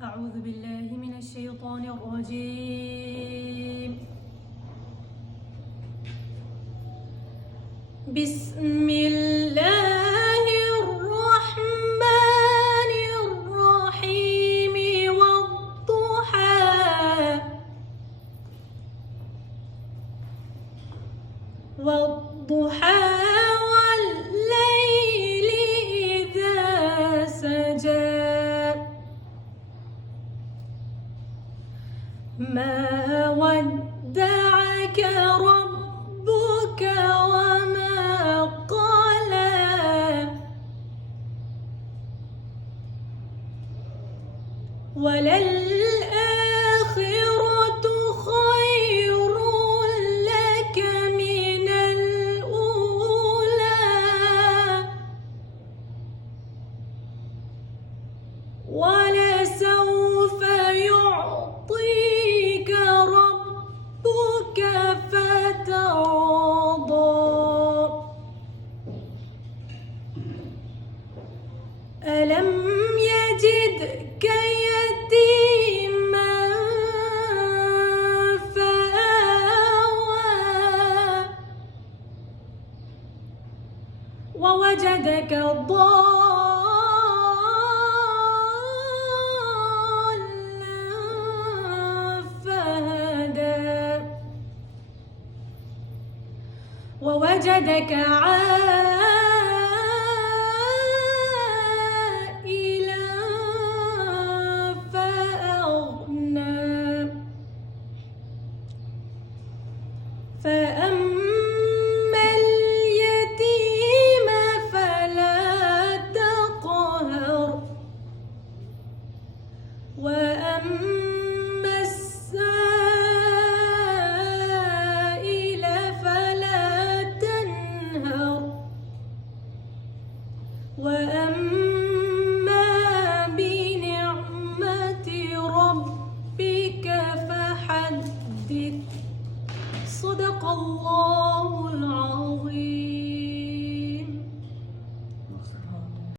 أعوذ بالله من الشيطان الرجيم. بسم الله الرحمن الرحيم. والضحى والليل إذا سجى ما ودعك ربك وما قلى وللآخرة خير لك من الأولى ولسوف يعطيك ربك فترضى. ألم يجدك يتيما فآوى ووجدك ضالا فهدى ووجدك عائلا فأغنى. فأما اليتيم فلا تقهر وأما السائل فلا تنهر وأما بنعمة ربك فحدث. صدق الله.